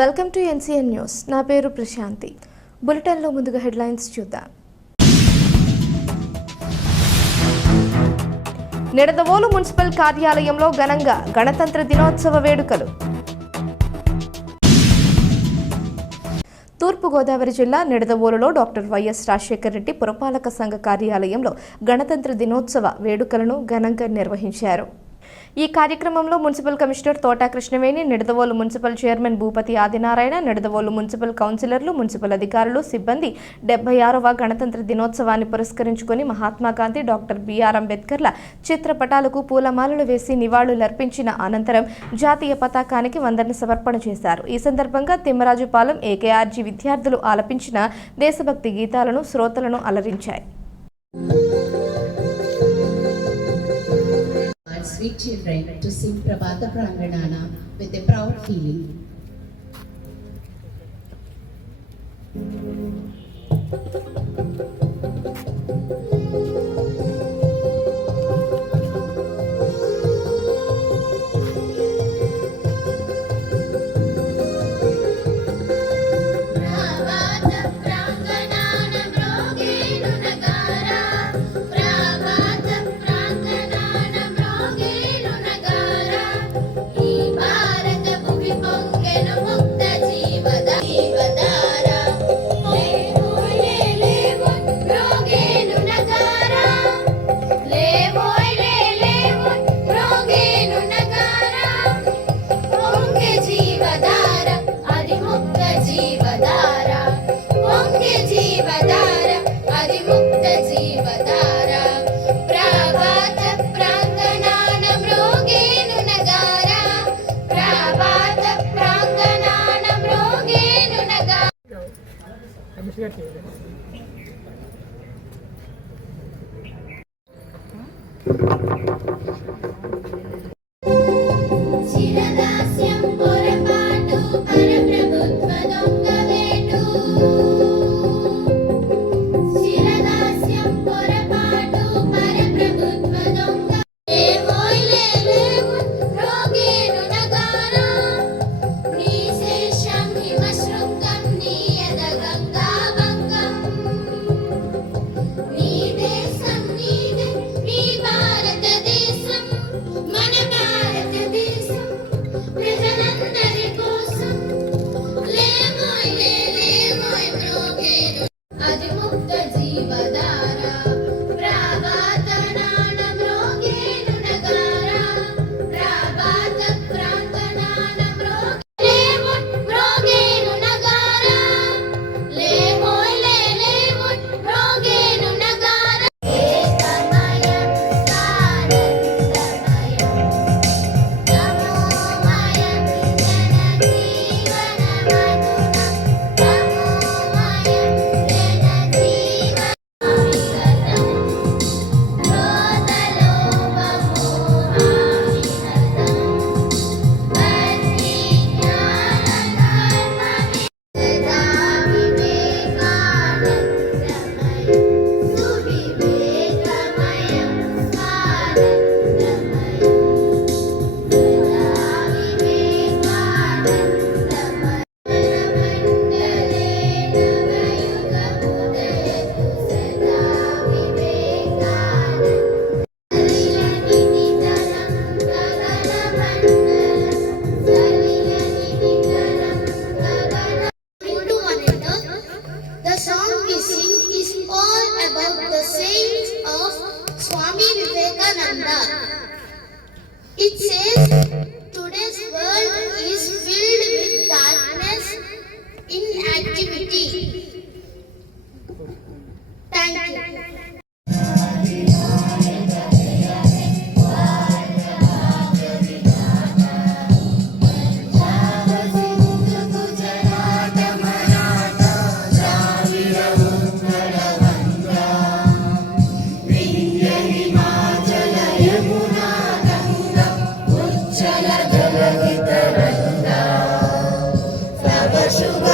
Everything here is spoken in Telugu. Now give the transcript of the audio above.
Welcome to NCN news. నా పేరు ప్రశాంతి. బులెటిన్లో ముందుగా హెడ్లైన్స్ చూద్దాం. నిడదవోలు మున్సిపల్ కార్యాలయంలో ఘనంగా గణతంత్ర దినోత్సవ వేడుకలు. తూర్పుగోదావరి జిల్లా నిడదవోలులో డాక్టర్ వైఎస్ రాజశేఖర రెడ్డి పురపాలక సంఘ కార్యాలయంలో గణతంత్ర దినోత్సవ వేడుకలను ఘనంగా నిర్వహించారు. ఈ కార్యక్రమంలో municipal commissioner Thota Krishnaveni Nidadavolu municipal chairman Bhupathi Adinarayana Nidadavolu municipal కౌన్సిలర్లు మున్సిపల్ అధికారులు సిబ్బంది డెబ్బై ఆరవ గణతంత్ర దినోత్సవాన్ని పురస్కరించుకొని మహాత్మాగాంధీ డాక్టర్ బిఆర్ అంబేద్కర్ల చిత్రపటాలకు పూలమాలలు వేసి నివాళులర్పించిన అనంతరం జాతీయ పతాకానికి వందన సమర్పణ చేశారు. ఈ సందర్భంగా తిమ్మరాజుపాలెం ఏకేఆర్జీ విద్యార్థులు ఆలపించిన దేశభక్తి గీతాలను శ్రోతలను అలరించాయి. Sweet children to sing Prabhata Pranganana with a proud feeling. 시个이 되. Of Swami Vivekananda. It says, Today's world is filled with darkness, inactivity. Thank you. Sabashuba.